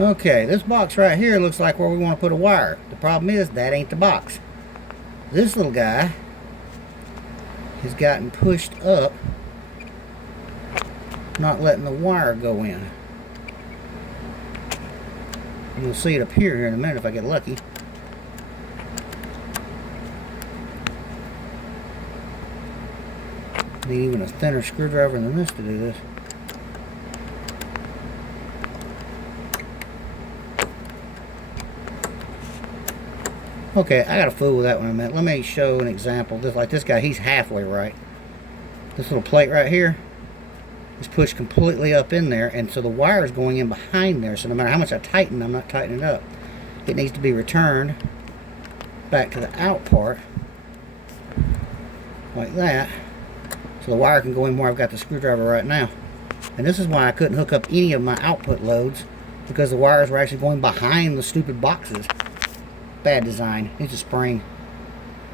Okay, this box right here looks like where we want to put a wire. The problem is that ain't the box. This little guy has gotten pushed up, not letting the wire go in. You'll see it appear here in a minute if I get lucky. Need even a thinner screwdriver than this to do this. Okay, I gotta fool with that one a minute. Let me show an example. Just like this guy, he's halfway right. This little plate right here is pushed completely up in there, and so the wire is going in behind there. So no matter how much I tighten, I'm not tightening it up. It needs to be returned back to the out part, like that. So the wire can go in where I've got the screwdriver right now. And this is why I couldn't hook up any of my output loads, because the wires were actually going behind the stupid boxes. Bad design. Needs a spring.